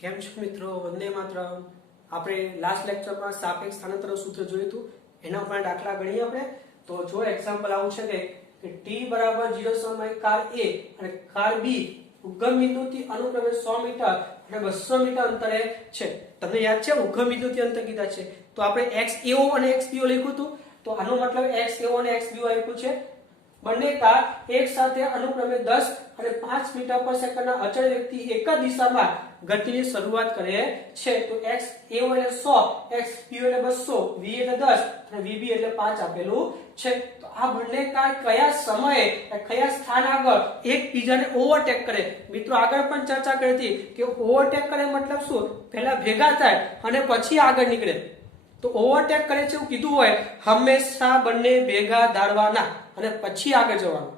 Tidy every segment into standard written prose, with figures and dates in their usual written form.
કેમ છો મિત્રો? વંદે માતરમ. આપણે લાસ્ટ લેક્ચરમાં સાપેક્ષ સ્થાનાંતર સૂત્ર જોયું હતું, એના ઉપર દાખલા ગણીએ આપણે. તો જો એક્ઝામ્પલ આવું છે કે t બરાબર 0 સમય કાર A અને કાર B ઉગમ બિંદુથી અનુક્રમે 100 મીટર અને 200 મીટર અંતરે છે. તમને યાદ છે ઉગમ બિંદુથી અંતર કીધા છે તો આપણે XAO અને XBO લખ્યું હતું. તો આનો મતલબ XAO અને XBO આપ્યું છે. બંને કાર એક સાથે અનુક્રમે 10 અને 5 મીટર પર સેકન્ડના અચળ વેગથી એક જ દિશામાં ગતિની શરૂઆત કરે છે. તો XAO એટલે 100, XBO એટલે 200, V એટલે 10 અને VB એટલે 5 આપેલું છે. તો આ બંને કાર કયા સમયે કયા સ્થાન આગળ એકબીજાને ઓવરટેક કરે? મિત્રો આગળ પણ ચર્ચા કરી હતી કે ઓવરટેક કરે મતલબ શું? પહેલા ભેગા થાય અને પછી આગળ નીકળે. તો ઓવરટેક કરે છે એવું કીધું હોય હંમેશા બંને ભેગા ધારવાના અને પછી આગળ જવાનું.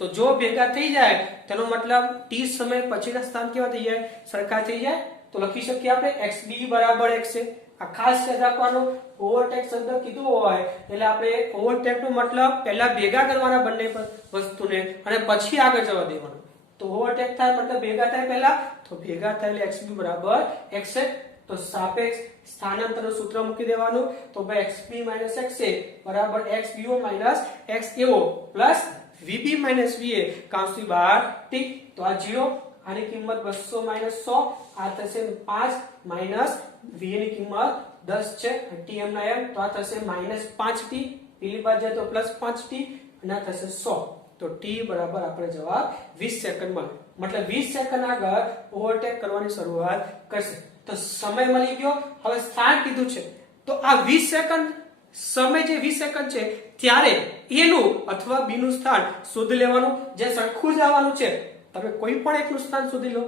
તો જો ભેગા થઈ જાય તેનો મતલબ t સમય પછીના સ્થાન કેવા થઈ જાય? સરખા થઈ જાય. તો લખી શકીએ આપણે xb બરાબર x છે. આ ખાસ યાદ રાખવાનું, ઓવરટેક શબ્દ કીધું હોય એટલે આપણે ઓવરટેક નો મતલબ પહેલા ભેગા કરવાના બંને વસ્તુને અને પછી આગળ જવા દેવાનું. તો ઓવરટેક થાય મતલબ ભેગા થાય પહેલા, તો ભેગા થાય એટલે xb બરાબર x છે. તો સાપેક્ષ સ્થાનાંતરનું સૂત્ર મૂકી દેવાનું. તો ભાઈ xb xa બરાબર xbo xao plus vb va કાઉન્સની બહાર t. તો આ 0, આની કિંમત 200 100, આ થશે 5 માઈનસ v ની કિંમત 10 છે, t m ના m, તો આ થશે -5t, પેલી બાજુ જાય તો +5t અને આ થશે 100. તો t બરાબર આપણે જવાબ 20 સેકન્ડ મળે. મતલબ 20 સેકન્ડ આગળ ઓવરટેક કરવાની શરૂઆત કરશે. તો સમય મળી ગયો. હવે સ્થાન કીધું છે તો આ 20 સેકન્ડ સમય જે 20 સેકન્ડ છે ત્યારે A નું અથવા B નું સ્થાન શોધી લેવાનું, જે સરખું જ આવવાનું છે. તમે કોઈ પણ એકનું સ્થાન શોધી લો.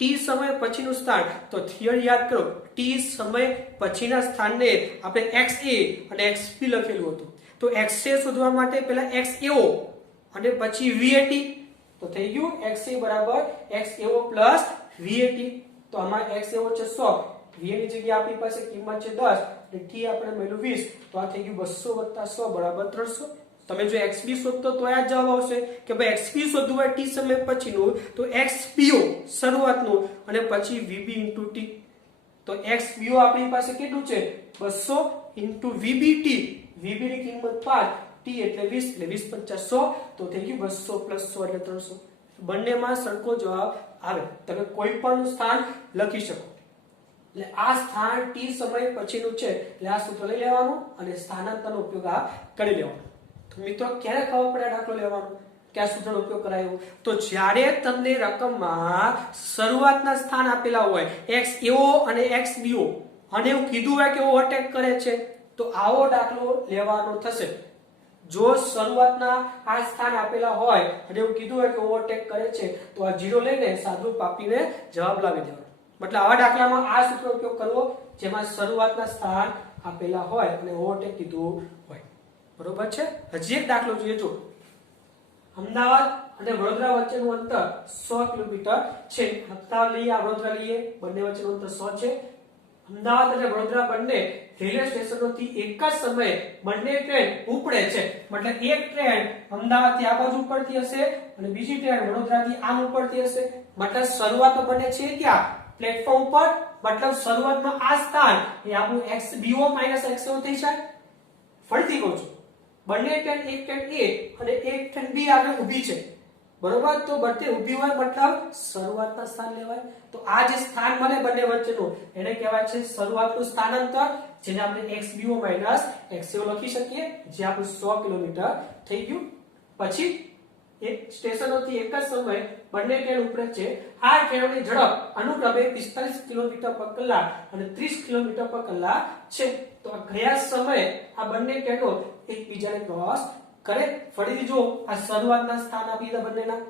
t સમય પછીનું સ્થાન, તો થિયરી યાદ કરો, t સમય પછીના સ્થાનને આપણે xa અને xb લખેલું હતું. તો xa શોધવા માટે પહેલા xao અને પછી vat. તો થઈ ગયું xa બરાબર xao પ્લસ vat. તો આમાં xao છે 100, v ની જગ્યાએ આપણી પાસે કિંમત છે 10 અને t આપણે મળ્યું 20. તો આ થઈ ગયું 200 + 100 બરાબર 300. તમે જો xb શોધતો તો આ જવાબ આવશે કે ભાઈ xb શોધવું હોય t સમય પછીનું તો xbo શરૂઆતનું અને પછી vb * t. તો xbo આપણી પાસે કેટલું છે? 200 * vbt. vb ની કિંમત 5, t એટલે 20, એટલે 20 × 50 100. તો થઈ ગયું 200 + 100 એટલે 300. બંનેમાં સરખો જવાબ આવે. તમે કોઈ પણ સ્થાન લખી શકો. એટલે આ સ્થાન t સમય પછીનું છે એટલે આ સૂત્ર લઈ લેવાનું અને સ્થાનાંતરનો ઉપયોગ આ કરી લેવાનો. તો મિત્રો ક્યારે ખબર પડે દાખલો લેવાનો કે આ સૂત્રનો ઉપયોગ કરાયો? તો જ્યારે તમને રકમમાં શરૂઆતના સ્થાન આપેલા હોય xao અને xbo અને એવું કીધું હોય કે ઓવરટેક કરે છે, તો આવો દાખલો લેવાનો થશે. જો શરૂઆતના આ સ્થાન આપેલા હોય અને એવું કીધું હોય કે ઓવરટેક કરે છે, તો આ 0 લઈને સાદું પાપીને જવાબ લાવી દેવાનો. મતલબ આવા દાખલામાં આ સૂત્રનો ઉપયોગ કરવો જેમાં શરૂઆતના સ્થાન આપેલા હોય અને ઓવરટેક કીધું હોય. બરોબર છે? હજી એક દાખલો જોઈએ. જો અમદાવાદ અને વડોદરા વચ્ચેનું અંતર 100 કિલોમીટર છે. અમદાવાદ લઈએ, વડોદરા લઈએ, બંને વચ્ચેનું અંતર 100 છે. અમદાવાદ અને વડોદરા બંને રેલવે સ્ટેશનોથી એક જ સમયે બંને ટ્રેન ઉપડે છે. મતલબ એક ટ્રેન અમદાવાદથી આ બાજુ ઉપડતી હશે અને બીજી ટ્રેન વડોદરાથી આમ ઉપડતી હશે. મતલબ શરૂઆત બંને છે ક્યાં? પ્લેટફોર્મ પર. મતલબ શરૂઆતમાં આ સ્થાન એ આપણું xbo xo થઈ જાય. ફરીથી કહું છું, બંને ટ્રેન એક ટ્રેન A અને એક ટ્રેન B આગળ ઊભી છે. બરોબર? તો બંને ઊભી હોય મતલબ શરૂઆતના સ્થાન લેવાય. તો આ જે સ્થાન મળે બંને વચ્ચેનું એને કહેવાય છે શરૂઆતનું સ્થાનાંતર, જેને આપણે xbo xo લખી શકીએ, જે આપણું 100 કિલોમીટર થઈ ગયું. પછી એક સ્ટેશનોથી એક જ સમયે બંને ટ્રેન ઉપડે છે. આ ટ્રેનોની ઝડપ અનુક્રમે 45 કિલોમીટર પર કલાક અને 30 કિલોમીટર પર કલાક છે. તો આ કયા સમયે આ બંને ટ્રેનો એકબીજાને ક્રોસ કરે? ફરીથી જો આ શરૂઆતના સ્થાન આપી દીધા બંનેના,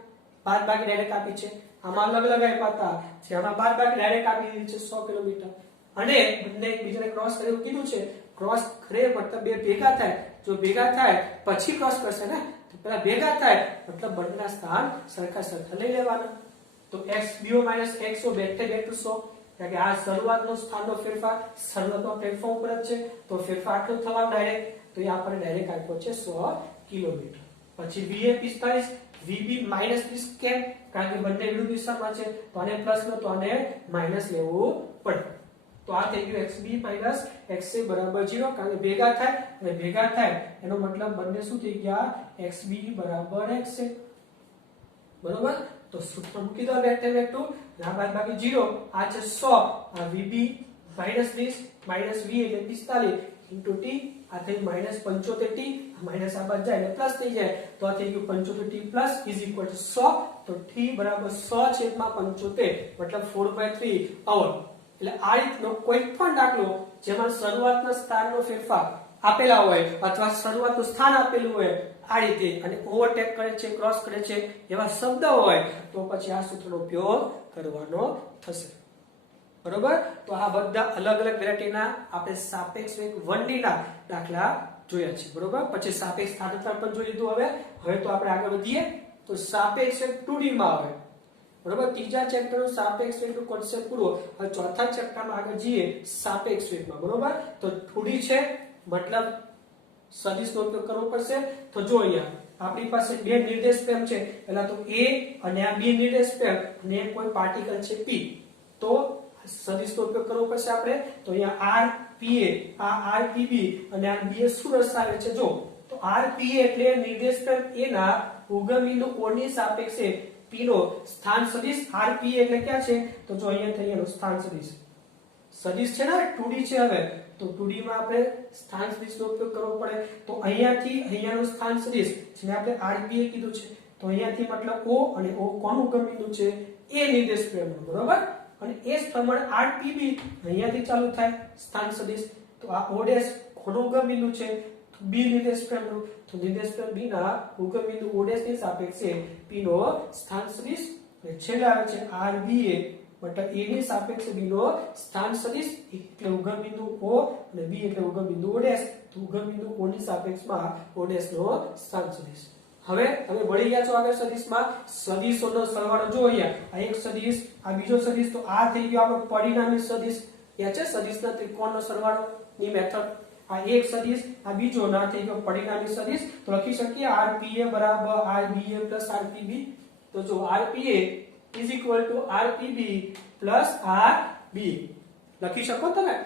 બાદબાકી ડાયરેક્ટ આપી છે. આમાં અલગ અલગ આપ્યા હતા, જેમાં બાદબાકી ડાયરેક્ટ આપી દીધી છે 100 કિલોમીટર. અને બંને એકબીજાને ક્રોસ કરે એવું કીધું છે. ક્રોસ કરે મતલબ બે ભેગા થાય. જો ભેગા થાય પછી ક્રોસ કરશે ને, તો પહેલા ભેગા થાય મતલબ બંનેના સ્થાન સરખા લઈ લેવાના. તો xbo xo બેક ટુ 100, કારણ કે આ શરૂઆતનો સ્થાનનો ફેરફાર શરૂઆતમાં પ્લેટફોર્મ પર જ છે, તો ફેરફાર આટલો થવાનો ડાયરેક્ટ. તો એ આપણે ડાયરેક્ટ આપ્યો છે 100 કિલોમીટર. પછી va 45, VB -30 કેમ? કારણ કે બંને વિરુદ્ધ દિશામાં છે, તો આને પ્લસ લો તો આને માઈનસ લેવું પડે. તો આ થઈ ગયું XB - XA બરાબર 0, કારણ કે ભેગા થાય અને ભેગા થાય એનો મતલબ બંને શું થઈ ગયા? XB બરાબર XA. બરોબર? તો સૂત્ર મૂકી દો વેક્ટર આ બાદબાકી 0, આ છે 100, આ VB -30 - V એટલે 45 into t, આ થઈ -75t, માઈનસ આ બાદ જાય એટલે પ્લસ થઈ જાય, તો આ થઈ ગયું 75t plus is equal to 100. તો t બરાબર 100/75 મતલબ 4/3 અવર. એટલે આ રીતનો કોઈ પણ દાખલો જેમાં શરૂઆતના સ્થાનનો ફેરફાર આપેલા હોય અથવા શરૂઆતનું સ્થાન આપેલું હોય આ રીતે અને ઓવરટેક કરે છે, ક્રોસ કરે છે એવા શબ્દ હોય તો પછી આ સૂત્રનો ઉપયોગ કરવાનો થશે. બરોબર? તો આ બધા અલગ અલગ વેરાયટીના આપણે સાપેક્ષ વેગ 1D ના દાખલા જોયા છે. બરોબર? પછી સાપેક્ષ સ્થાનાંતર પણ જોઈ લીધું. હવે તો આપણે આગળ વધીએ તો સાપેક્ષ વેગ 2D માં આવે. બરોબર? ત્રીજા ચેપ્ટરનો સાપેક્ષ વેગનો કોન્સેપ્ટ પૂરો. હવે ચોથા ચેપ્ટરમાં આગળ જઈએ સાપેક્ષ વેગમાં. બરોબર? તો 2D છે મતલબ સદિશનો ઉપયોગ કરવો પડશે. તો જો અહીંયા આપણી પાસે બે નિર્દેશ પ્રેમ છે, પહેલા તો A અને આ B નિર્દેશ પ્રેમ અને કોઈ પાર્ટિકલ છે P. તો સદિશનો ઉપયોગ કરવો પડશે આપણે. તો અહીંયા RPA, આ RPB અને આ B શું દર્શાવે છે? જો તો RPA એટલે નિર્દેશ પ્રેમ A ના ઉગમ બિંદુ O ની સાપેક્ષે P નો સ્થાન સદિશ. RPA એટલે ક્યાં છે? તો જો અહીંયા થઈ એનો સ્થાન સદિશ. સદિશ છે ને 2D છે. હવે તો 2D માં આપણે સ્થાન સદિશનો ઉપયોગ કરવો પડે. તો અહીંયાથી અહીંયાનું સ્થાન સદિશ જેને આપણે RPA કીધું છે, તો અહીંયાથી મતલબ O અને O કોનું ઉગમ બિંદુ છે? A નિર્દેશ પ્રેમનું. બરોબર? અને એ જ પ્રમાણે RPB અહીંયાથી ચાલુ થાય સ્થાન સદિશ. તો આ O' કોનું ઉગમ બિંદુ છે? B નિર્દેશ પ્રેમનું. તો નિર્દેશ પ્રેમ B ના ઉગમ બિંદુ O' ની સાપેક્ષે P નો સ્થાન સદિશ. અને છેલ્લે આવે છે RBA મતલબ A ની સાપેક્ષે B નો સ્થાન સદિશ એટલે ઉગમ બિંદુ O અને B એટલે ઉગમ બિંદુ O'. તો ઉગમ બિંદુ O ની સાપેક્ષમાં O' નો સ્થાન સદિશ. હવે તમે ભણી ગયા છો આગળ સદિશમાં. સદિશોનો સરવાળો જો અહીંયા આ એક સદિશ, આ બીજો સદિશ, તો આ થઈ ગયો આપણો પરિણામી સદિશ. યાદ છે સદિશના ત્રિકોણનો સરવાળો ની મેથડ. આ એક સદિશ, આ બીજો ના થઈ ગયો પરિણામી સદિશ. તો લખી શકીએ RPA બરાબર RBA plus RPB. તો જો RPA is equal to RPB plus RBA લખી શકો તમે.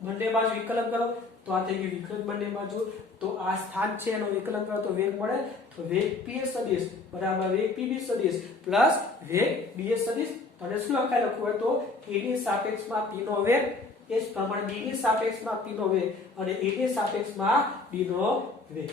બંને બાજુ વિકલન કરો તો આ થઈ ગયું વિકલન બંને બાજુ. તો આ સ્થાન છે એનો વિકલન કરો તો વેગ મળે. તો વેગ PA સદિશ બરાબર વેગ PB સદિશ પ્લસ વેગ BA સદિશ. અને શું લખાય લખવું હોય તો A ની સાપેક્ષમાં P નો વેગ, એ જ પ્રમાણે B ની સાપેક્ષમાં P નો વેગ અને A ની સાપેક્ષમાં B નો વેગ.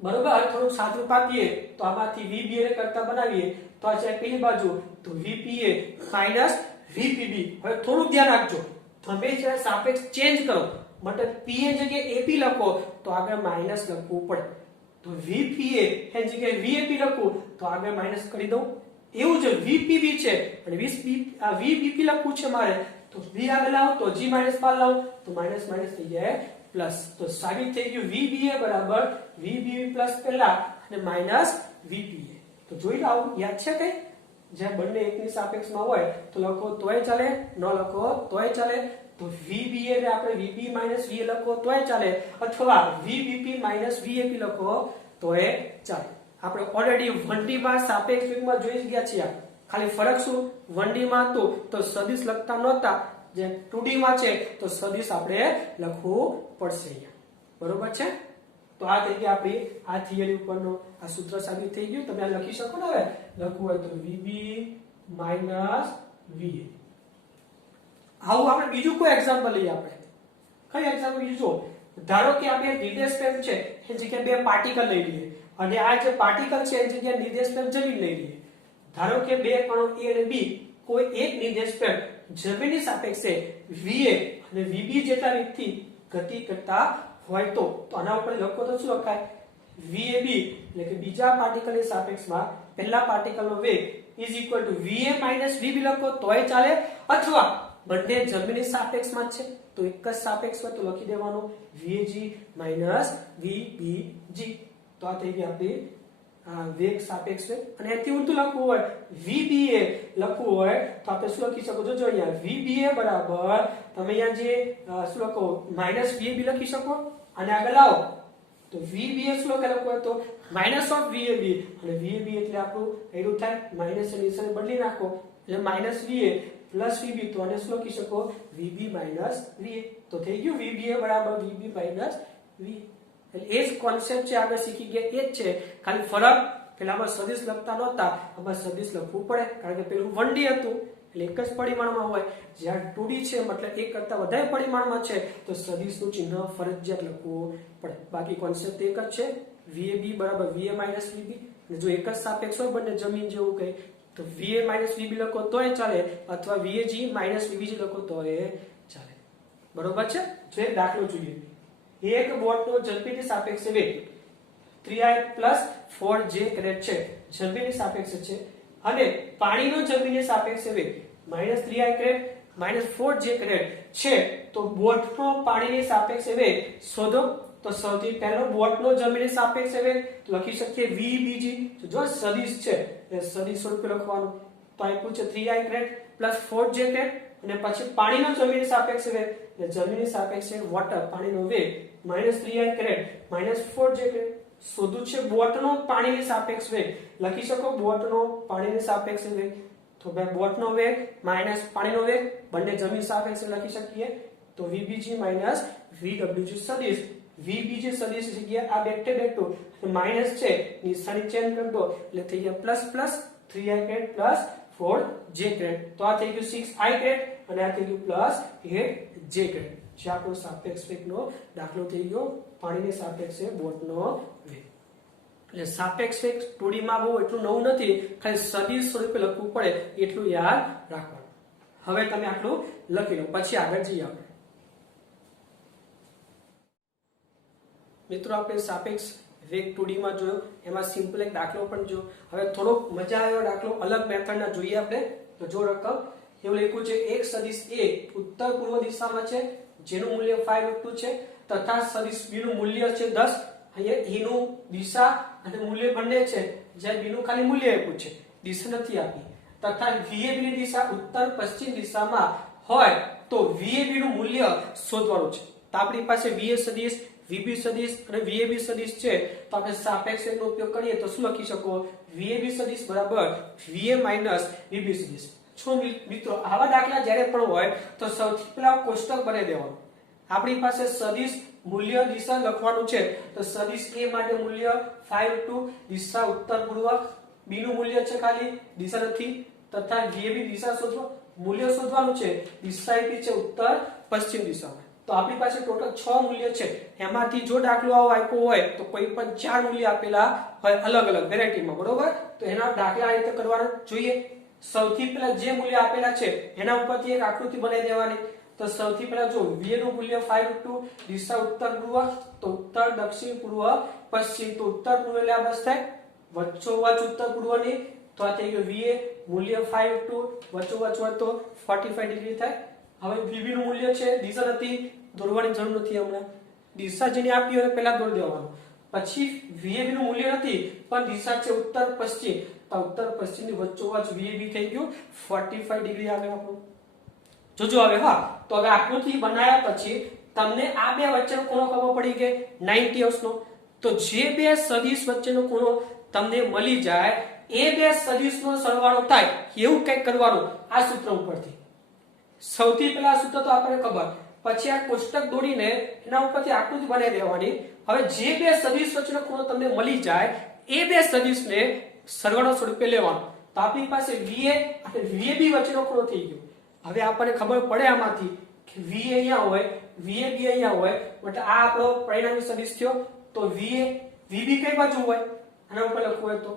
બરોબર? હવે થોડું સાદું આપીએ તો આમાંથી VBA કરતા બનાવીએ તો આ છે પેલી બાજુ તો VPA માઈનસ VPB. હવે થોડું ધ્યાન રાખજો, તમે જ્યારે સાપેક્ષ ચેન્જ કરો મતલબ PA જગ્યાએ AP લખો તો આગળ માઈનસ લખવું પડે. તો VPA એની જગ્યાએ VAP લખું તો આગળ માઈનસ કરી દઉં. એવું જ VPB છે અને આ VBP લખવું છે મારે તો B આગળ લાવો તો G -5 લાવો તો માઈનસ માઈનસ થઈ જાય પ્લસ. તો સાબિત થઈ ગયું VBA બરાબર VBB પ્લસ પહેલા અને માઈનસ VPA. તો જોઈ લાવો યાદ છે કઈ? જ્યાં બંને એકની સાપેક્ષમાં હોય તો લખો તોય ચાલે, ન લખો તોય ચાલે. તો VBA ને આપણે VB VA લખો તોય ચાલે અથવા VBP VAP લખો તોય ચાલે. આપણે ઓલરેડી 1D માં સાપેક્ષ વેગમાં જોઈ ગયા છીએ. ખાલી ફરક શું? 1D માં હતું તો સદિશ લખતા નહોતા, જે 2D માં છે તો સદિશ આપણે લખવું પડશે અહીંયા. બરોબર છે? તો આ થઈ ગઈ આપણી આ થિયરી ઉપરનો આ સૂત્ર સાબિત થઈ ગયું. તમે આ લખી શકો ને. હવે લખવું હોય તો VB VA. આવું આપણે બીજું કોઈ એક્ઝામ્પલ લઈએ. આપણે કઈ એક્ઝામ્પલ બીજું જો ધારો કે આપણે નિર્દેશ પ્રેમ છે એ જગ્યાએ બે પાર્ટિકલ લઈ લઈએ અને આ જે પાર્ટિકલ છે એ જગ્યાએ નિર્દેશ પ્રેમ જમીન લઈ લઈએ. ધારો કે બે કણો A અને B કોઈ એક નિર્દેશ પ્રેમ જમીનની સાપેક્ષે VA અને VB જેટલા વેગથી ગતિ કરતા હોય તો આના ઉપર લખો તો શું લખાય? VAB એટલે કે બીજા પાર્ટિકલની સાપેક્ષમાં પહેલા પાર્ટિકલનો વેગ is equal to VA VB લખો તોય ચાલે અથવા બંને જમીનની સાપેક્ષમાં છે તો એક જ સાપેક્ષ હોય તો લખી દેવાનું VAG VBG. તો આ થઈ ગઈ આપણી વેગ સાપેક્ષ વેગ. અને એથી ઊંધું લખવું હોય VBA લખવું હોય તો આપણે શું લખી શકો છો? જો અહીંયા VBA બરાબર તમે અહીંયા જે શું લખો VAB લખી શકો અને આગળ લાવો તો VBA શું લખેલું હોય તો માઇનસ ઓફ VAB, અને VAB એટલે આપણું એનું થાય માઇનસ ની નિશાની બદલી નાખો એટલે માઇનસ VA પ્લસ VB, તો આને શું લખી શકો VB માઇનસ VA, તો થઈ ગયું VBA બરાબર VB માઇનસ VA. એટલે એ જ કોન્સેપ્ટ છે, આપણે શીખી ગયા એ જ છે, ખાલી ફરક પેલામાં સદિશ લખતા નહોતા, આમાં સદિશ લખવું પડે કારણ કે પેલું 1D હતું એટલે એક જ પરિમાણમાં હોય, જ્યારે 2D છે મતલબ એક કરતા વધારે પરિમાણમાં છે તો સદિશનું ચિહ્ન ફરજિયાત લખવું પડે. બાકી કોન્સેપ્ટ એક જ છે, VAB બરાબર VA માઇનસ VB, અને જો એક જ સાપેક્ષ હોય બંને જમીન જેવું કઈ તો VA માઇનસ VB લખો તોય ચાલે, અથવા VAG માઇનસ VBG લખો તોય ચાલે. બરોબર છે. જો એક દાખલો જોઈએ, એક બોટનો ઝડપીની સાપેક્ષે વેગ 3i + 4j છે, ઝડપીની સાપેક્ષે છે, અને પાણીનો ઝડપીની સાપેક્ષે વેગ -3i - 4j છે, તો બોટનો પાણીની સાપેક્ષે વેગ શોધો. તો સૌથી પહેલો બોટનો જમીનની સાપેક્ષે વેગ લખી શકીએ VBG, તો જો સદિશ છે એ સદિશ સ્વરૂપે લખવાનું, તો આપ્યું છે 3i + 4j, અને પછી પાણીનો જમીનની સાપેક્ષે વેગ એટલે જમીનની સાપેક્ષે વોટર પાણીનો વેગ -3i - 4j શોધવું છે બોટનો પાણીની સાપેક્ષ વેગ, લખી શકો બોટનો પાણીની સાપેક્ષે વેગ, તો ભાઈ બોટનો વેગ માઇનસ પાણીનો વેગ બંને જમીન સાપેક્ષે લખી શકીએ, તો VBG - VWG સદિશ, VBG સદિશ જગ્યાએ આ બેઠે બેઠું માઇનસ છે નિશાની ચેન્જ કરી દો એટલે થઈ ગયા પ્લસ 3i + 4j, તો આ થઈ ગયું 6i અને આ થઈ ગયું +8j, જે આપણો સાપેક્ષ વેગનો દાખલો થઈ ગયો, પાણીની સાપેક્ષે બોટનો વેગ. એટલે સાપેક્ષ વેગ 2D માં બહુ એટલું નવું નથી, ખાલી સદિશ સ્વરૂપે લખવું પડે એટલું યાદ રાખવાનું. હવે તમે આટલું લખી લો, પછી આગળ જઈએ આપણે. મિત્રો આપણે સાપેક્ષ વેગ 2D માં જોયો, એમાં સિમ્પલ એક દાખલો પણ જોયો. હવે થોડોક મજા આવ્યો દાખલો અલગ મેથડના જોઈએ આપણે. તો જો રકમ એવું લખ્યું છે, એક સદિશ A ઉત્તર પૂર્વ દિશામાં છે જેનું મૂલ્ય 5 છે, તથા સદિશ B નું મૂલ્ય છે 10. અહીંયા E નું દિશા અને મૂલ્ય બંને છે, જ્યારે B નું ખાલી મૂલ્ય આપ્યું છે, દિશા નથી આપી, તથા VAB ની દિશા ઉત્તર પશ્ચિમ દિશામાં હોય તો VAB નું મૂલ્ય શોધવાનું છે. તો આપણી પાસે VA સદિશ, VB સદિશ અને VAB સદિશ છે, તો આપણે સાપેક્ષ વેગનો ઉપયોગ કરીએ તો શું લખી શકો VAB સદિશ બરાબર VA માઇનસ VB સદિશ. છો મિત્રો આવા દાખલા જ્યારે પણ હોય તો સૌથી પહેલા કોષ્ટક બનાવી દેવાનું. આપણી પાસે સદિશ મૂલ્ય દિશા લખવાનું છે, તો સદિશ A માટે મૂલ્ય 5 દિશા ઉત્તર પૂર્વ, B નું મૂલ્ય છે ખાલી દિશા નથી, તથા VAB દિશા શોધવા મૂલ્ય શોધવાનું છે, દિશા આપી છે ઉત્તર પશ્ચિમ દિશામાં. તો આપણી પાસે ટોટલ 6 મૂલ્ય છે, એમાંથી જો દાખલો આવો આપ્યો હોય તો કોઈ પણ 4 મૂલ્ય આપેલા હોય અલગ અલગ વેરાયટીમાં, બરોબર. તો એના દાખલા આ રીતે કરવાના જોઈએ. સૌથી પહેલા જે મૂલ્ય આપેલા છે એના ઉપરથી એક આકૃતિ બનાવી દેવાની. તો સૌથી પહેલા જો VA નું મૂલ્ય 5 દિશા ઉત્તર પૂર્વ, તો ઉત્તર દક્ષિણ પૂર્વ પશ્ચિમ, તો ઉત્તર પૂર્વ એટલે આ બસ થાય વચ્ચોવચ ઉત્તર પૂર્વની, તો આ થઈ ગયું VA મૂલ્ય 5 વચ્ચોવચ હોય તો 45 ડિગ્રી થાય. હવે VB નું મૂલ્ય છે, દિશા નથી દોરવાની જરૂર નથી, હમણાં દિશા જેની આપી હોય પહેલા દોરી દેવાનું. પછી VAB નું મૂલ્ય નથી પણ દિશા છે ઉત્તર પશ્ચિમ, તો ઉત્તર પશ્ચિમની વચ્ચોવચ VAB થઈ ગયું 45 ડિગ્રી આવે આપણું. જોજો હવે હા, તો હવે આકૃતિ બનાવ્યા પછી તમને આ બે વચ્ચેનો ખૂણો ખબર પડી કે 90 નો. તો જે બે સદિશ વચ્ચેનો ખૂણો તમને મળી જાય એ બે સદિશનો સરવાળો થાય એવું કંઈક કરવાનું આ સૂત્ર ઉપરથી. સૌથી પહેલા સૂત્ર તો આપણને ખબર, પછી આ કોષ્ટક દોડીને એના ઉપરથી આકૃતિ બનાવી દેવાની. હવે જે બે સદિશ વચ્ચેનો ખૂણો તમને મળી જાય એ બે સદિશને સરવાળો સ્વરૂપે લેવાનો. તો આપણી પાસે VA અને VAB વચ્ચેનો ખૂણો થઈ ગયો. હવે આપણને ખબર પડે આમાંથી કે VA અહીંયા હોય, VAB અહીંયા હોય, એટલે આ આપણો પરિણામી સદિશ થયો. તો VA VB કઈ બાજુ હોય, આના ઉપર લખવું હોય તો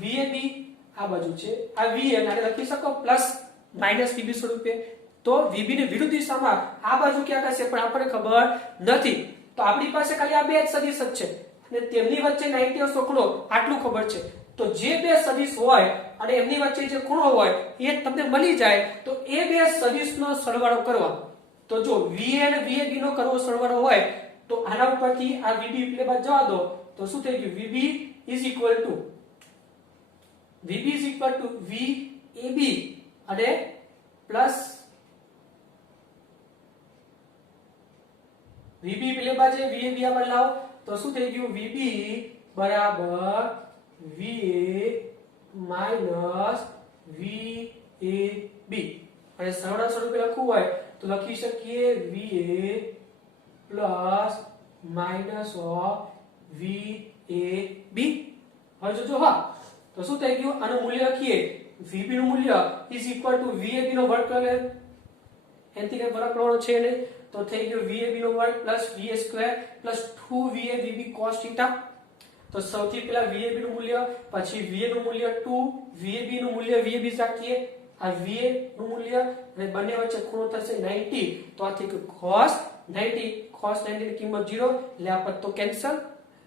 VAB આ બાજુ છે, આ VA અને લખી શકો પ્લસ માઇનસ VB સ્વરૂપે. તો VB ની વિરુદ્ધ દિશામાં આ બાજુ ક્યાં હશે પણ આપણને ખબર નથી. તો આપણી પાસે ખાલી આ બે જ સદિશ જ છે અને તેમની વચ્ચે 90 ખૂણો આટલું ખબર છે. તો જે બે સદિશ હોય અને એમની વચ્ચે જે ખૂણો હોય એ તમને મળી જાય તો એ બે સદિશનો સરવાળો કરવાનો. તો જો VA અને VAB નો કરવો સરવાળો હોય તો આના ઉપરથી આ VB એટલે બાદ જવા દો તો શું થઈ ગયું VB VAB અને પ્લસ VB એટલે બાજે VAB આપણે લાવો તો શું થઈ ગયું VB બરાબર VA માઇનસ VAB અને સરળ સ્વરૂપે લખવું હોય તો લખી શકીએ VA plus minus of VAB. હવે જોજો હા તો શું થઈ ગયું આનું મૂલ્ય લખીએ VB નું મૂલ્ય ઇઝ ઇક્વલ ટુ VAB નો વર્ગ કરે એનથી કઈ ફરક પડવાનો છે નહીં તો થઈ ગયું VAB નો વર્ગ plus VA square plus 2VABB cos θ. તો સૌથી પહેલા VAB નું મૂલ્ય પછી VA નું મૂલ્ય 2 VAB નું મૂલ્ય VAB રાખીએ આ VA નું મૂલ્ય અને બંને વચ્ચે ખૂણો થશે 90 તો આ થઈ ગયું cos 90 ની કિંમત 0 એટલે આ પદ તો કેન્સલ.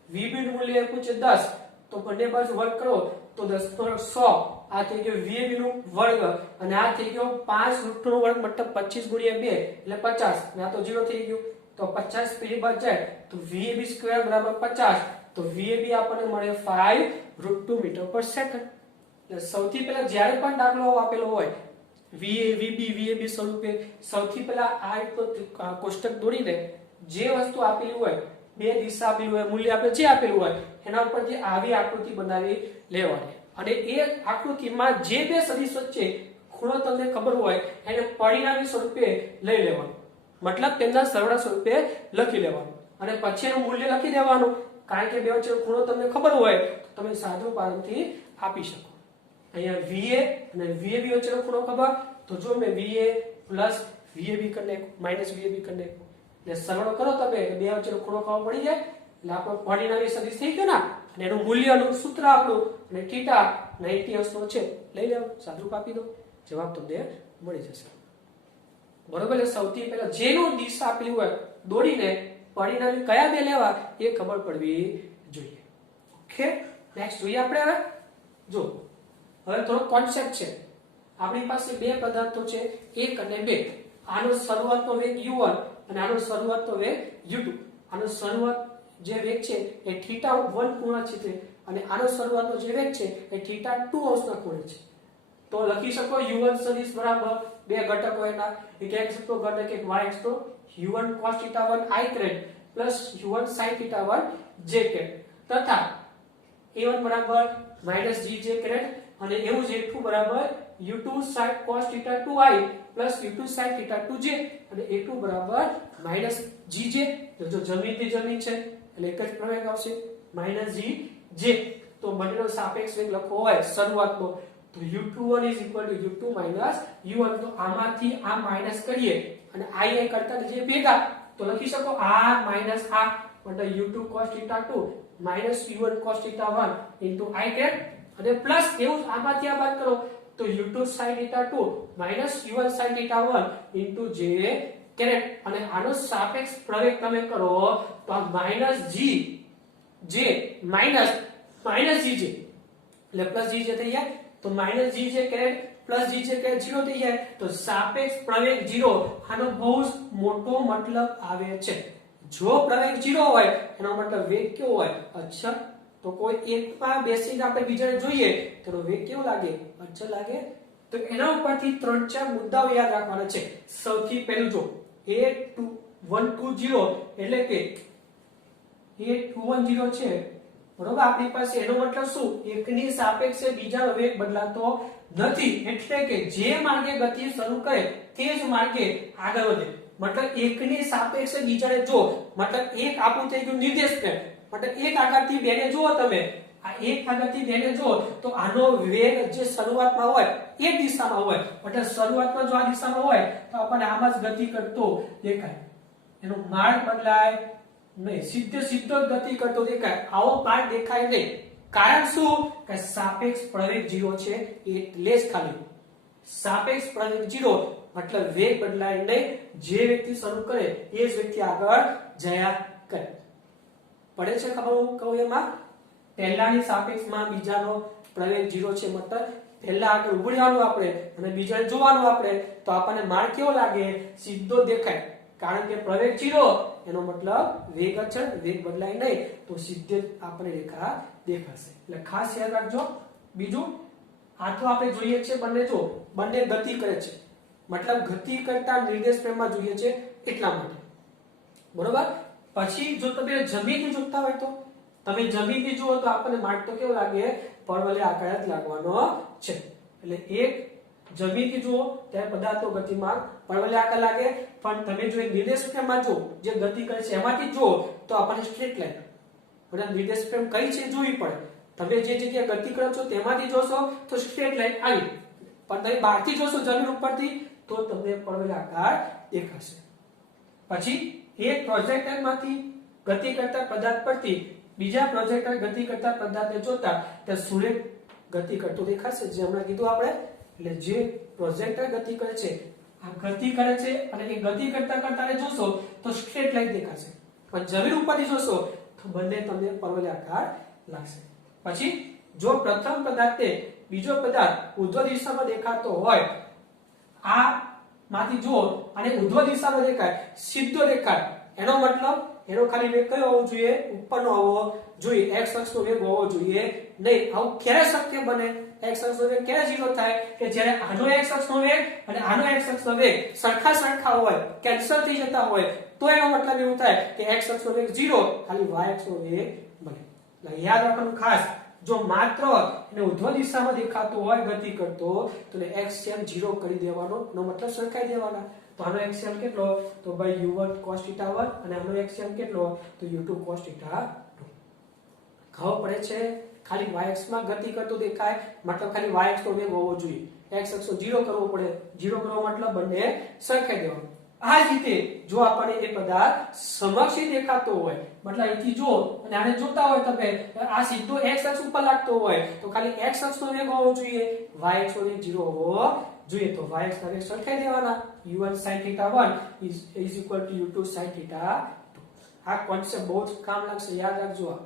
VB નું મૂલ્ય આપ્યું છે 10 તો બંને બાજુ વર્ગ કરો તો 10 નો વર્ગ 100 આ થઈ ગયો VAB નું વર્ગ અને આ થઈ ગયો 5 રૂટ નો વર્ગ મતલબ 25 ગુણ્યા 2 એટલે 50 અને આ તો 0 થઈ ગયું તો 50 પેલી બાદ જાય તો VAB સ્ક્વેર બરાબર 50 તો VAB આપણને મળે 5 રૂટ 2 મીટર પર સેકન્ડ. એટલે સૌથી પહેલા જ્યારે પણ દાખલો આપેલો હોય VA VB VAB સ્વરૂપે સૌથી પહેલા આ રીતનો કોષ્ટક દોરીને જે વસ્તુ આપેલી હોય બે દિશા આપેલી હોય મૂલ્ય આપણે જે આપેલું હોય એના ઉપરથી આવી આકૃતિ બનાવી લેવાની અને એ આકૃતિમાં જે બે સદિશ વચ્ચે ખૂણો તમને ખબર હોય એને પરિણામી સ્વરૂપે લઈ લેવાનું મતલબ તેમના સરવાળા સ્વરૂપે લખી લેવાનું અને પછી એનું મૂલ્ય લખી દેવાનું કારણ કે બે વચ્ચેનો ખૂણો તમને ખબર હોય તો તમે સાદું પાડથી આપી શકો. અહીંયા VA અને VAB વચ્ચેનો ખૂણો ખબર તો જો મેં VA પ્લસ VAB કરીને માઈનસ VAB કરીને એટલે સરવાળો કરો તમે એટલે બે વચ્ચેનો ખૂણો ખબર પડી જાય એટલે આપણો પરિણામી સદિશ થઈ ગયો ને અને એનું મૂલ્યનું સૂત્ર આપણું અને થીટા 90 અંશનો છે લઈ લેવું સાદું આપી દો જવાબ તમને મળી જશે. બરોબર એટલે સૌથી પહેલા જેનું દિશા આપેલી હોય દોડીને પરિણામી કયા બે લેવા એ ખબર પડવી જોઈએ. ઓકે નેક્સ્ટ જોઈએ આપણે હવે જો હવે થોડો કોન્સેપ્ટ છે આપણી પાસે બે પદાર્થો છે 1 અને 2 આનો શરૂઆતનો વેગ u1 અને આનો શરૂઆતનો વેગ u2 આનો શરૂઆત જે વેગ છે એ θ1 ખૂણા છે અને આનો શરૂઆતનો જે વેગ છે એ θ2 અંશના ખૂણે છે તો લખી શકો u1 સદિશ બરાબર બે ઘટકો એના એક x તો ઘટક એક y તો u1 cos θ1 i caret plus u1 sin θ1 j caret તથા a1 બરાબર -gj caret અને એવું જ a2 બરાબર u2 sin cos θ2i plus u2 sin θ2j અને a2 બરાબર -gj જો જમીનથી જમીન છે એટલે એક જ પ્રમેય આવશે -gj તો બંનેનો સાપેક્ષ વેગ લખવો હોય શરૂઆતનો તો u21 u2 u1 તો આમાંથી આ માઈનસ કરીએ અને i કરતા જે ભેગા તો લખી શકો આ માઈનસ આ મતલબ u2 cos θ2 u1 cos θ1 i caret અને પ્લસ એવું આમાંથી આ બાદ કરો તો u2 sin θ2 u1 sin θ1 j caret અને આનો સાપેક્ષ પ્રવેગ તમે કરો તો આ -g એટલે પ્લસ gj થઈ જાય તો -gj caret plus gj caret 0 થઈ જાય તો સાપેક્ષ પ્રવેગ 0 આનો બહુ મોટો મતલબ આવે છે. જો પ્રવેગ 0 હોય એનો મતલબ વેગ કેવો હોય અચળ તો કોઈ એકમાં બેસીને આપણે બીજાને જોઈએ તો વેગ કેવો લાગે અચળ લાગે તો એના ઉપરથી 3-4 મુદ્દાઓ યાદ રાખવાના છે. સૌથી પહેલું જો a2120 એટલે કે a210 છે બરોબર આપણી પાસે એનો મતલબ શું એકની સાપેક્ષે બીજાનો વેગ બદલાતો નથી એટલે કે જે માર્ગે ગતિ શરૂ કરે તે જ માર્ગે આગળ વધે મતલબ એકની સાપેક્ષે બીજાને જો મતલબ એક આપણું થઈ ગયું નિર્દેશ પ્લેન મતલબ એક આગળથી બેને જુઓ તમે આ એક આગળથી બેને જુઓ તો આનો વેગ જે શરૂઆતમાં હોય એ દિશામાં હોય મતલબ શરૂઆતમાં જો આ દિશામાં હોય તો આપણને આમાં જ ગતિ કરતો દેખાય એનો માર્ગ બદલાય નહીં સીધો જ ગતિ કરતો દેખાય આવો માર્ગ દેખાય નહીં કારણ શું કે સાપેક્ષ પ્રવેગ 0 છે એટલે જ ખાલી સાપેક્ષ પ્રવેગ 0 મતલબ વેગ બદલાય નહીં જે વ્યક્તિ શરૂ કરે એ જ વ્યક્તિ આગળ જયા કરે પડે છે ખબર હું કહું એમાં પહેલાની સાપેક્ષમાં બીજાનો પ્રવેગ 0 છે મતલબ પહેલા આગળ ઊભું રહેવાનું આપણે અને બીજાને જોવાનું આપણે તો આપણને માર્ગ કેવો લાગે સીધો દેખાય કારણ કે પ્રવેગ 0 એનો મતલબ વેગ અચળ વેગ બદલાય નહીં તો સીધે આપણે રેખા દેખાશે એટલે ખાસ યાદ રાખજો. બીજું આ તો આપણે જોઈએ છે બંને જો બંને ગતિ કરે છે મતલબ ગતિ કરતા નિર્દેશ પ્રેમમાં જોઈએ છે એટલા માટે બરોબર પછી જો તમે જમીનથી જોતા હોય તો તમે જમીનથી જુઓ તો આપણને માર્ગ તો કેવો લાગે, પરવલય આકાર જ લાગવાનો છે. એટલે એક જમીનથી જુઓ ત્યારે પદાર્થનો ગતિમાર્ગ પરવલય આકાર લાગે, પણ તમે જો નિર્દેશ ફ્રેમમાં જો જે ગતિ કરે છે એમાંથી જુઓ તો આપણને સ્ટ્રેટ લાઈન, અને નિર્દેશ ફ્રેમ કઈ છે જોવી પડે. તમે જે જગ્યાએ ગતિ કરો છો તેમાંથી જોશો તો સ્ટ્રેટ લાઈન આવી, પણ તમે બહારથી જોશો જમીન ઉપરથી તો તમને પરવલય આકાર દેખાશે. પછી એક પ્રોજેક્ટરમાંથી ગતિ કરતા પદાર્થ પરથી બીજા પ્રોજેક્ટર ગતિ કરતા પદાર્થને જોતા તે સુરેખ ગતિ કરતો દેખાશે, જે હમણાં કીધું આપણે. એટલે જે પ્રોજેક્ટર ગતિ કરે છે આ ગતિ કરે છે અને એ ગતિ કરતા કરતાને જોશો તો સ્ટ્રેટ લાઈન દેખાશે, પણ જમીન ઉપરથી જોશો તો બંને તમને પરવલય આકાર લાગશે. પછી જો પ્રથમ પદાર્થને બીજો પદાર્થ ઉર્ધ્વ દિશામાં દેખાતો હોય, આ માંથી જો અને ઉર્ધ્વ દિશામાં દેખાય, સીધો દેખાય, એનો મતલબ એનો ખાલી વેગ કયો હોવો જોઈએ, ઉપરનો હોવો જોઈએ, x અક્ષનો વેગ હોવો જોઈએ નહીં. આવું ક્યારે શક્ય બને? x અક્ષનો વેગ ક્યારે 0 થાય કે જ્યારે આનો x અક્ષનો વેગ અને આનો x અક્ષનો વેગ સરખા હોય, કેન્સલ થઈ જતા હોય, તો એનો મતલબ એવું થાય કે x અક્ષનો વેગ 0, ખાલી y અક્ષનો વેગ બને. એટલે યાદ રાખવાનું ખાસ, જો માત્ર એને ઉર્ધ્વ દિશામાં દેખાતો હોય ગતિ કરતો તો x m 0 કરી દેવાનો, એનો મતલબ સરખાઈ દેવાના. તો આનો xm કેટલો? તો ભાઈ u1 cos θ1 અને આનો xm કેટલો? તો u2 cos θ2. ખબર પડે છે? ખાલી y અક્ષ માં ગતિ કરતો દેખાય મતલબ ખાલી y અક્ષ નો વેગ હોવો જોઈએ, x અક્ષ 0 કરવો પડે. 0 કરવો મતલબ બંને સરખાઈ દેવાનું. આ જ રીતે જો આપણને એ પદાર્થ સમક્ષી દેખાતો હોય, મતલબ અહીંથી જો અને આને જોતા હોય તમે, આ સીધો x અક્ષ ઉપર લાગતો હોય તો ખાલી x અક્ષ નો વેગ હોવો જોઈએ, y અક્ષ નો વેગ 0 હોવો જોઈએ. તો y અક્ષ ના વેગ સરખાઈ દેવાના. u1 sin θ1 is equal to u2 sin θ2. આ કોન્સેપ્ટ બહુ જ કામ લાગશે, યાદ રાખજો.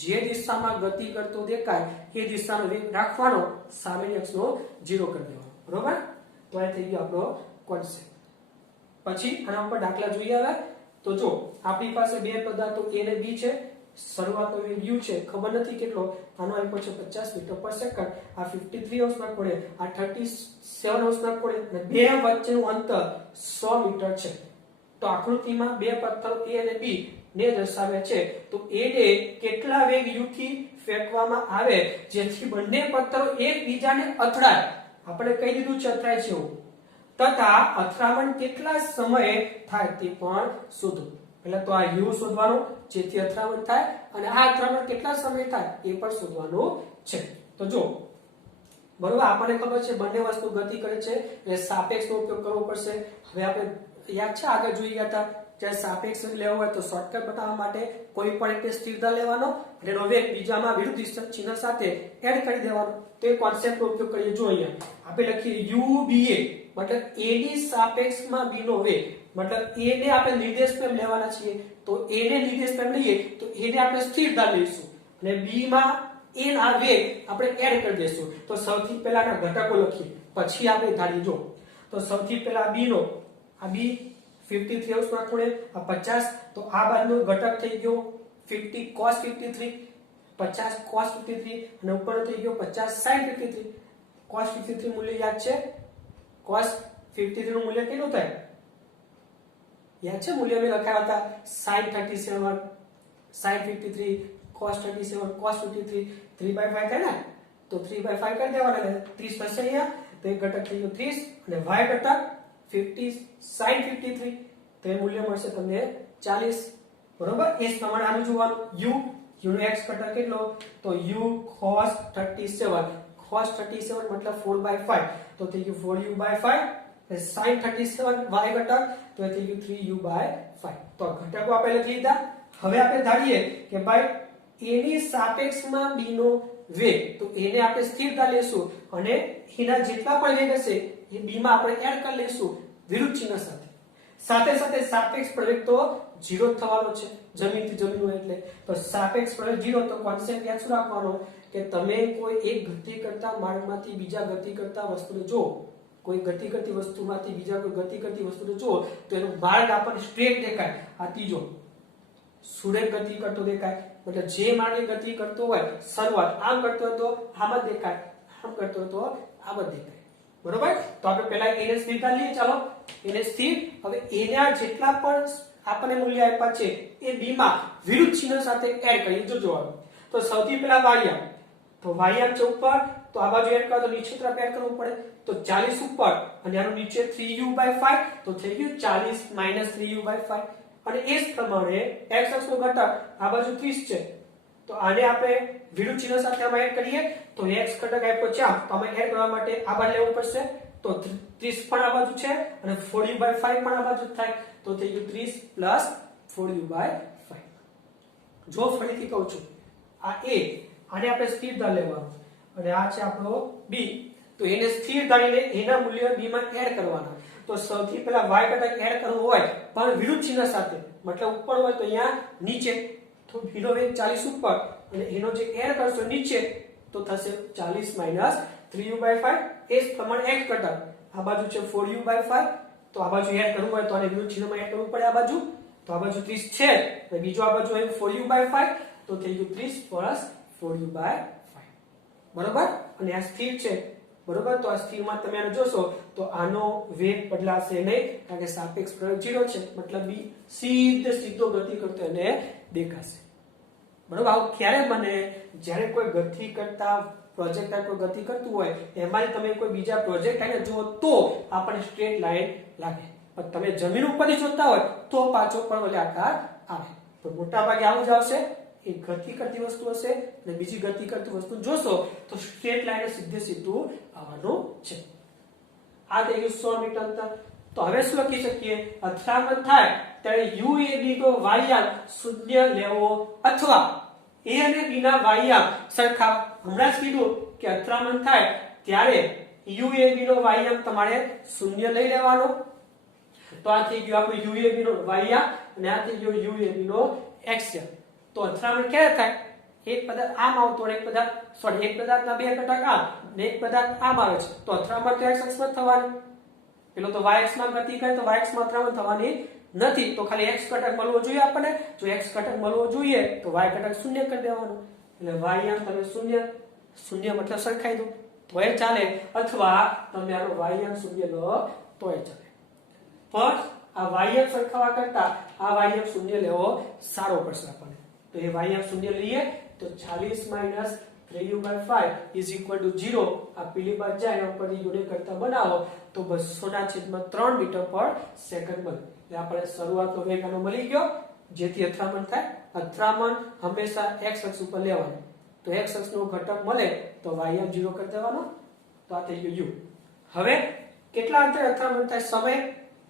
જે દિશામાં ગતિ કરતો દેખાય એ દિશાનો વેગ રાખવાનો, સામેની અક્ષનો 0 કરી દેવાનો. બરોબર? તો આ થઈ ગયો આપણો કોન્સેપ્ટ. પછી આના ઉપર દાખલા જોઈએ. હવે તો જો આપણી પાસે બે પદાર્થો a અને b છે, શરૂઆતનો વેગ u છે, ખબર નથી કેટલો, આનો આપ્યો છે 50 મીટર પર સેકન્ડ, આ 53 અંશના ખૂણે, આ 37 અંશના ખૂણે, અને બે વચ્ચેનું અંતર 100 મીટર છે. તો આકૃતિમાં બે પદાર્થો a અને b ને દર્શાવે છે. તો a ને કેટલા વેગ u થી ફેંકવામાં આવે જેથી બંને પદાર્થો એકબીજાને અથડાય, આપણે કહી દીધું છે અથડાય છે એવું, તથા અથડામણ કેટલા સમયે થાય તે પણ શોધો. પહેલા તો આ u શોધવાનું જેથી અથડામણ થાય, અને આ અથડામણ કેટલા સમય થાય એ પણ શોધવાનું છે. તો જો બરોબર, આપણને ખબર છે બંને વસ્તુ ગતિ કરે છે એટલે સાપેક્ષનો ઉપયોગ કરવો પડશે. હવે આપણે યાદ છે આગળ જોઈ ગયા હતા, જ્યારે સાપેક્ષ લેવો હોય તો શોર્ટકટ બતાવવા માટે કોઈ પણ એક સ્થિરતા લેવાનો અને એનો વેગ બીજામાં વિરુદ્ધ ચિહ્ન સાથે એડ કરી દેવાનો. તો એ કોન્સેપ્ટનો ઉપયોગ કરીએ. જો અહીંયા આપણે લખીએ uba, મતલબ a ની સાપેક્ષમાં b નો વેગ, મતલબ a ને આપણે નિર્દેશ ફ્રેમ લેવાના છીએ, તો a ને નિર્દેશ ફ્રેમ લઈએ તો a ને આપણે સ્થિરતા લઈશું અને b માં a ના વેગ આપણે એડ કરી દઈશું. તો સૌથી પહેલાના ઘટકો લખીએ પછી આપણે ધારીએ. જો તો સૌથી પહેલા b નો, આ b 53 અંશના ખૂણે, આ 50, તો આ બાજુનો ઘટક થઈ ગયો 50 cos 53, 50 cos 53, અને ઉપરનો થઈ ગયો 50 sin 53. cos 53 મૂલ્ય યાદ છે? cos 53 નું મૂલ્ય કેટલું થાય યાદ છે? મૂલ્ય મેં લખાયા હતા sin 37 sin 53 cos 37 cos 53, 3/5 થાય ને, તો 3/5 કરી દેવાના એટલે 30 થશે અહીંયા. તો એક ઘટક થઈ ગયો 30 અને y ઘટક 50 sin 53, તો એ મૂલ્ય મળશે તમને 40. બરોબર? એ જ પ્રમાણે આનું જોવાનું u નો x ઘટક કેટલો? તો u cos 37, cos 37 મતલબ 4/5, તો થઈ ગયું 4u/5, અને sin 37 y ઘટક તો એ થઈ ગયું 3u/5. તો ઘટકો આપણે લખી લીધા. હવે આપણે ધારીએ કે ભાઈ a ની સાપેક્ષમાં b નો વેગ, તો a ને આપણે સ્થિરતા લેશું અને એના જેટલા પણ વેગ હશે એ b માં આપણે એડ કરી લઈશું વિરુદ્ધ ચિહ્ન સાથે. સાથે સાથે સાપેક્ષ પ્રવેગ તો 0 થવાનો છે, જમીનથી જમીન હોય એટલે. તો સાપેક્ષ પ્રવેગ 0, તો કોન્સેપ્ટ યાદ શું રાખવાનો કે તમે કોઈ એક ગતિ કરતા માર્ગમાંથી બીજા ગતિ કરતા વસ્તુને જો, કોઈ ગતિ કરતી વસ્તુમાંથી બીજા કોઈ ગતિ કરતી વસ્તુને જો તો એનો માર્ગ આપણને સ્ટ્રેટ દેખાય. આ ત્રીજો સુરેખ ગતિ કરતો દેખાય, મતલબ જે માર્ગે ગતિ કરતો હોય શરૂઆત આમ કરતો હોય તો આમ જ દેખાય, આમ કરતો હોય તો આમ જ દેખાય. બરોબર? તો આપણે પહેલા એને સ્થિરતા લઈએ. ચાલો એને સ્થિર. હવે એના જેટલા પણ આપણને મૂલ્ય આપ્યા છે એ બી માં વિરુદ્ધ ચિહ્ન સાથે એડ કરીએ. જોજો તો સૌથી પહેલા વાયમ, તો વાયમ છે ઉપર, તો આ બાજુ એડ કરો તો નીચે તરફ એડ કરવું પડે. તો 40 ઉપર અને આનું નીચે 3u/5, તો થઈ ગયું 40 - 3u/5. અને એ જ પ્રમાણે x અક્ષનો ઘટક આ બાજુ 30 છે, તો આને આપણે વિરુદ્ધ ચિહ્ન સાથે આમાં એડ કરીએ. તો x ઘટક આપ્યો છે, તો આમાં એડ કરવા માટે આ બાજુ લેવું પડશે. તો 30 પણ આ બાજુ છે અને 4u/5 પણ આ બાજુ થાય, તો થઈ ગયું 30 + 4u/5. જો ફરીથી કહું છું, આ a, આને આપણે સ્થિર ધાર લેવાનું અને આ છે આપણો b, તો એને સ્થિર ધારીને એના મૂલ્ય b માં એડ કરવાના. તો સૌથી પહેલા y ઘટક એડ કરવો હોય પણ વિરુદ્ધ ચિહ્ન સાથે, મતલબ ઉપર હોય તો અહીંયા નીચે, તો b નો વેગ 40 ઉપર અને એનો જે એડ કરશો નીચે તો થશે 40 - 3u/5. એ જ પ્રમાણે x ઘટક આ બાજુ છે 4u/5, તો આ બાજુ એડ કરવું હોય તો આને વિરુદ્ધ ચિહ્નમાં એડ કરવું પડે આ બાજુ. તો આ બાજુ 30 છે અને બીજો આ બાજુ આવ્યું 4u/5, તો થઈ ગયું 30 + 4u/5. બરોબર. અને આ સ્થિર છે, બરોબર. તો આ સ્થિરમાં તમે આને જોશો તો આનો વેગ બદલાશે નહીં, કારણ કે સાપેક્ષ પ્રયોગ 0 છે, મતલબ b સીધો ગતિ કરતો એને દેખાશે. બરોબર. આવું ક્યારે બને? જ્યારે કોઈ ગતિ કરતા પ્રોજેક્ટાઇલ કોઈ ગતિ કરતું હોય એમાં તમે કોઈ બીજા પ્રોજેક્ટાઇલને જુઓ તો આપણને સ્ટ્રેટ લાઈન લાગે, પણ તમે જમીન ઉપરથી જોતા હોય તો પાછો પણ વળાકાર આવે. તો મોટા ભાગે આવું જ આવશે. એક ગતિ કરતી વસ્તુ હશે અને બીજી ગતિ કરતી વસ્તુ જોશો તો સ્ટ્રેટ લાઈન સીધું આવવાનું છે. આ થઈ ગયું 100 મીટર અંતર. તો હવે શું લખી શકીએ? અથડામણ થાય ત્યારે UAB નો વાયામ શૂન્ય લેવો અથવા A અને B ના વાયામ સરખા. હમણાં જ કીધું કે અથડામણ થાય ત્યારે UAB નો વાયામ તમારે શૂન્ય લઈ લેવાનો. તો આ થઈ ગયું આપણું UAB નો વાયામ અને આ થઈ ગયો UAB નો એક્સિયમ. તો અથડામણ ક્યારે થાય? એક પદાર્થ આમ આવતો અને એક પદાર્થના બે ઘટક આમ ને એક પદાર્થ આમ આવે છે, તો અથડામણ તો x અક્ષમાં થવાની. પેલો તો y અક્ષમાં ગતિ કરે તો y અક્ષમાં અથડામણ થવાની નથી, તો ખાલી x ઘટક મળવો જોઈએ આપણને. જો x ઘટક મળવો જોઈએ તો y ઘટક શૂન્ય કરી દેવાનો, એટલે y આમ તમે શૂન્ય મતલબ સરખાઈ દો તો એ ચાલે, અથવા તમે આનો y આમ શૂન્ય લો તો એ ચાલે. પણ આ y આમ સરખાવા કરતા આ y આમ શૂન્ય લેવો સારો પડશે આપણને. તો એ y આમ શૂન્ય લઈએ તો 40 - 3u/5 = 0. આ પેલી બાદ જાય એના ઉપરથી યુનિટ કરતા બનાવો તો 200/3 મીટર પર સેકન્ડ બને. એટલે આપણે શરૂઆતનો વેગ આનો મળી ગયો, જેથી અથડામણ થાય. અથડામણ હંમેશા x અક્ષ ઉપર લેવાનું. તો x અક્ષનો ઘટક મળે તો y આમ 0 કરી દેવાનો. તો આ થઈ ગયું u. હવે કેટલા અંતરે અથડામણ થાય? સમય.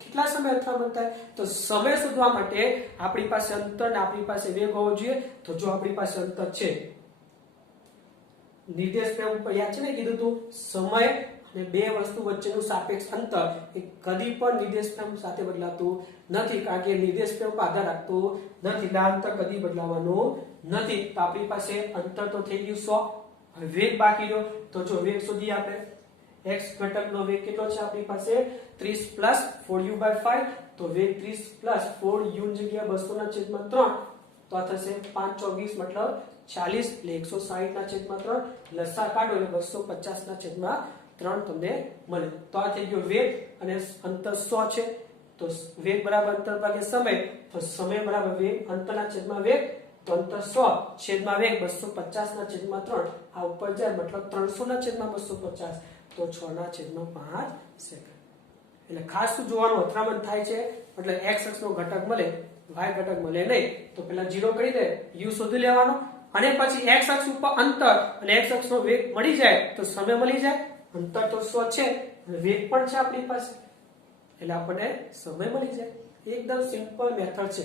કેટલા સમય અથડામણ થાય? તો સમય શોધવા માટે આપણી પાસે અંતર ને આપણી પાસે વેગ હોવો જોઈએ. તો જો આપણી પાસે અંતર છે, નિર્દેશ પ્રેમ ઉપર યાદ છે ને કીધું તું, સમય અને બે વસ્તુ વચ્ચેનું સાપેક્ષ અંતર એ કદી પણ નિર્દેશ પ્રેમ સાથે બદલાતું નથી, કારણ કે નિર્દેશ પ્રેમ પર આધાર રાખતું નથી, એટલે અંતર કદી બદલાવાનું નથી. તો આપણી પાસે અંતર તો થઈ ગયું 100. હવે વેગ બાકી રહ્યો, તો જો વેગ શોધીએ આપણે. x ઘટકનો વેગ કેટલો છે આપણી પાસે? 30 + 4u/5. તો વેગ 30 + 4u ની જગ્યાએ 200/3, તો આ થશે 5 × 20 મતલબ 40, એટલે 160/3. લસા કાઢો એટલે 250/3 તમને મળે. તો આ થઈ ગયો વેગ અને અંતર 100 છે. તો વેગ બરાબર અંતર ભાગે સમય, તો સમય બરાબર વેગ અંતરના છેદમાં વેગ, તો અંતર 100 છેદમાં વેગ 250/3. આ ઉપર જાય મતલબ 300/250, તો 6/5 સેકન્ડ. એટલે ખાસ શું જોવાનું? અથડામણ થાય છે એટલે x અક્ષનો ઘટક મળે, y ઘટક મળે નહીં. તો પહેલા 0 કરી દે, u શોધી લેવાનો અને પછી x અક્ષ ઉપર અંતર અને x અક્ષનો વેગ મળી જાય તો સમય મળી જાય. અંતર તો 100 છે અને વેગ પણ છે આપણી પાસે, એટલે આપણને સમય મળી જાય. એકદમ સિમ્પલ મેથડ છે.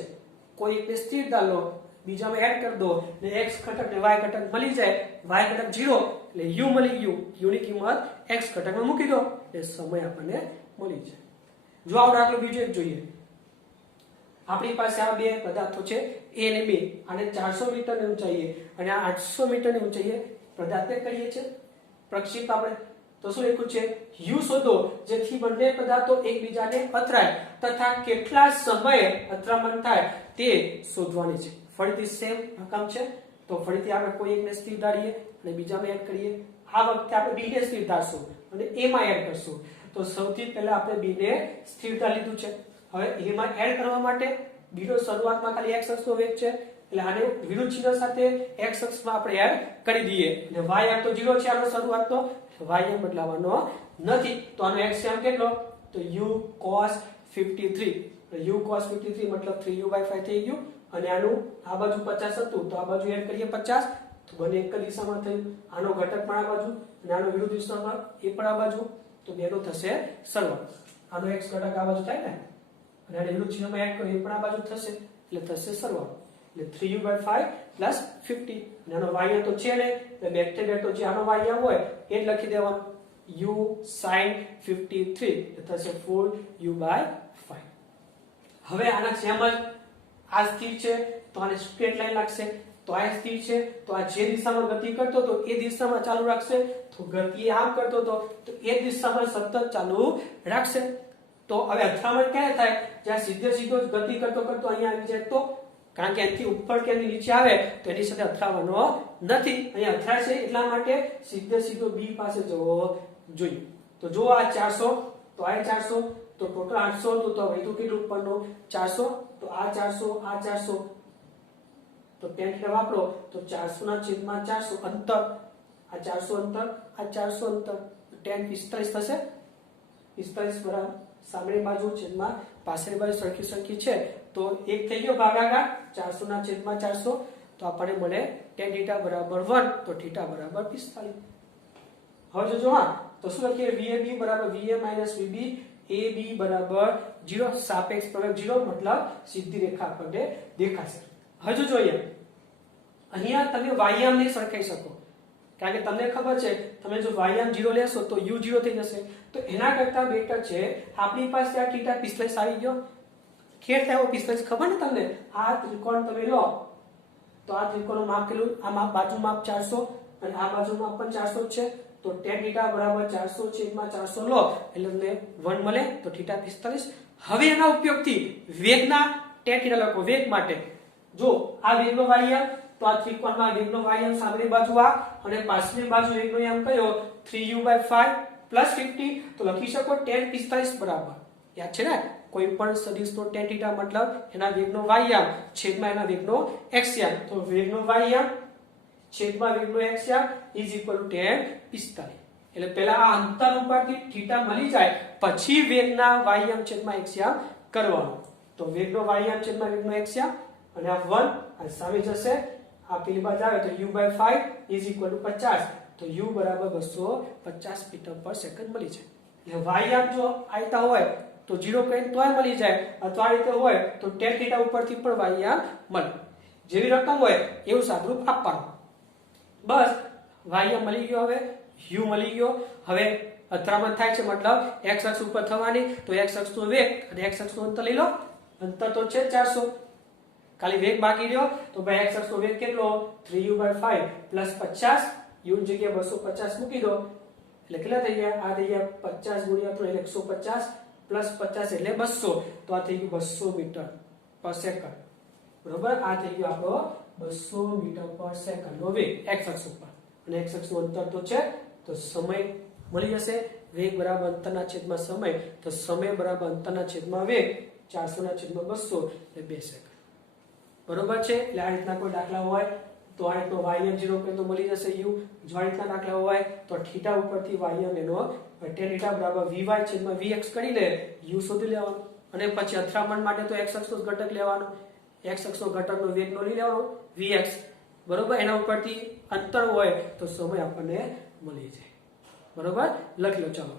કોઈ એકને સ્થિર ધાર લો, બીજામાં એડ કરી દો ને x ઘટક ને y ઘટક મળી જાય. y ઘટક 0 એટલે u મળી ગયું, u ની કિંમત x ઘટકમાં મૂકી દો એટલે સમય આપણને મળી જાય. જો આવો દાખલો બીજો એક જોઈએ. આપણી પાસે આ બે પદાર્થો છે A અને B. આને 400 મીટરની ઊંચાઈએ અને આ 800 મીટરની ઊંચાઈએ પદાર્થને કરીએ છે પ્રક્ષેપ. આપણે તો શું લખ્યું છે? u શોધો જેથી બંને પદાર્થો એકબીજાને અથડાય તથા કેટલા સમયે અથડામણ થાય તે શોધવાની છે. ફરીથી સેમ રકમ છે, તો ફરીથી આપણે કોઈ એકને સ્થિર ધારીએ અને બીજામાં એડ કરીએ. આ વખતે આપણે B ને સ્થિર ધારશું અને A માં એડ કરશું. તો સૌથી પહેલા આપણે B ને સ્થિર ધાર લીધું છે. હવે A માં એડ કરવા માટે b નો શરૂઆતમાં ખાલી x અક્ષનો વેગ છે એટલે આને વિરુદ્ધ ચિહ્ન સાથે x અક્ષમાં આપણે એડ કરી દઈએ અને y તો 0 છે આનો શરૂઆતનો y બદલાવાનો નથી તો આનો x કેટલો તો u cos 53 u cos 53 મતલબ 3u/5 થઈ ગયું અને આનું આ બાજુ 50 હતું તો આ બાજુ એડ કરીએ 50 તો બંને એક જ દિશામાં થયું આનો ઘટક પણ આ બાજુ અને આનો વિરુદ્ધ દિશામાં એ પણ આ બાજુ તો બેનો થશે સરવાળો આનો x ઘટક આ બાજુ થાય ને અને આને વિરુદ્ધ ચિહ્નમાં એડ કરીએ પણ આ બાજુ થશે એટલે થશે સરવાળો એટલે 3u/5 50 અને આનો y તો છે ને એટલે બેક ટુ બેક તો જે આનો y હોય એ જ લખી દેવાનું u sin 53 એટલે થશે 4u/5 હવે આના જેમ જ આ સ્થિર છે તો આને સ્ટ્રેટ લાઈન લાગશે તો આ સ્થિર છે તો આ જે દિશામાં ગતિ કરતો તો એ દિશામાં ચાલુ રાખશે તો ગતિ આમ કરતો તો એ દિશામાં સતત ચાલુ રાખશે તો હવે અથડામણ ક્યારે થાય જ્યાં સીધો જ ગતિ કરતો અહીંયા આવી જાય તો કારણ કે અહીંથી ઉપર કે નીચે આવે તો એની સાથે અથડાવાનો નથી અહીંયા અથડાશે એટલા માટે સીધો B પાસે જવો જોઈએ તો જો આ 400 તો આ 400 તો ટોટલ 800 તો વધુ કેટલું ઉપરનું 400 તો આ 400 આ 400 તો tan θ વાપરો તો 400/400 અંતર આ 400 અંતર આ 400 અંતર tan 45 થશે 45 બરાબર સામેની બાજુ છેદમાં પાછળની બાજુ સરખી છે તો એક થઈ ગયો ભાગાકાર 400/400 તો આપણને મળે tan θ બરાબર 1 તો θ બરાબર 45 હવે જોજો હા તો શું લખીએ VAB બરાબર VA VB AB બરાબર 0 સાપેક્ષ પ્રવેગ 0 મતલબ સીધી રેખા આપણને દેખાશે હવે જો જોઈએ અહીંયા તમે y ને સરખાઈ શકો કારણ કે તમને ખબર છે તમે જો y 0 લેશો તો u 0 થઈ જશે તો એના કરતા બેટર છે આપણી પાસે આ θ 45 આવી ગયો ખેર થાય 45 ખબર ને તમને આ ત્રિકોણ તમે લો તો આ ત્રિકોણનું માપ કેટલું આ માપ બાજુ માપ 400 અને આ બાજુ માપ પણ 400 છે તો tan θ બરાબર 400/400 લો એટલે તમને 1 મળે તો θ 45 હવે એના ઉપયોગથી વેગના tan θ લખો વેગ માટે જો આ વેગનો વાયમ તો આ ત્રિકોણમાં વેગનો વાયમ સામેની બાજુ આ અને પાછળની બાજુ વેગનો યામ કયો 3u/5 50 તો લખી શકો tan 45 બરાબર યાદ છે ને કોઈ પણ સદિશનો tan θ મતલબ એના વેગનો વાયમ છેદમાં એના વેગનો x યામ તો વેગનો વાયમ છેદમાં વેગનો x યામ tan 45 એટલે પહેલા આ અંતર ઉપરથી θ મળી જાય પછી વેગના વાયમ છેદમાં x યામ કરવાનો તો વેગનો વાયમ છેદમાં વેગનો x યામ અને આ 1 આ સામે જશે આ પેલી બાજુ આવે તો u/5 50 તો u બરાબર 250 મીટર પર સેકન્ડ મળી જાય એટલે વાયમ જો આયતા હોય તો 0 કરીને તોય મળી જાય અથવા આ રીતે હોય તો tan θ ઉપરથી પણ વાયમ મળે જેવી રકમ હોય એવું સાદરૂપ આપવાનું બસ વાયમ મળી ગયો હવે u મળી ગયો હવે અથડામણ થાય છે મતલબ x અક્ષ ઉપર થવાની તો x અક્ષનો વેગ અને x અક્ષનું અંતર લઈ લો અંતર તો છે 400 ખાલી વેગ બાકી રહ્યો તો ભાઈ x અક્ષનો વેગ કેટલો 3u/5 50 u ની જગ્યાએ 250 મૂકી દો એટલે કેટલા થઈ ગયા આ થઈ ગયા 50 × 3 એટલે 150 +50 એટલે 200 તો આ થઈ ગયું 200 મીટર પર સેકન્ડ બરોબર આ થઈ ગયો આપણો 200 મીટર પર સેકન્ડ નો વેગ x અક્ષ ઉપર અને x અક્ષનું અંતર તો છે તો સમય મળી જશે વેગ બરાબર અંતરના છેદમાં સમય તો સમય બરાબર અંતરના છેદમાં વેગ 400/200 એટલે 2 સેકન્ડ બરોબર છે એટલે આ રીતના કોઈ દાખલા હોય તો આ રીતનો y 0 કરીને તો મળી જશે u જો આ રીતના દાખલા હોય તો θ ઉપરથી y એનો tan θ બરાબર vy/vx કરીને u શોધી લેવાનો અને પછી અથડામણ માટે તો x અક્ષનો ઘટક લેવાનો x અક્ષનો ઘટકનો વેગનો લઈ લેવાનો vx બરોબર એના ઉપરથી અંતર હોય તો સમય આપણને મળી જાય બરોબર લખી લો ચાલો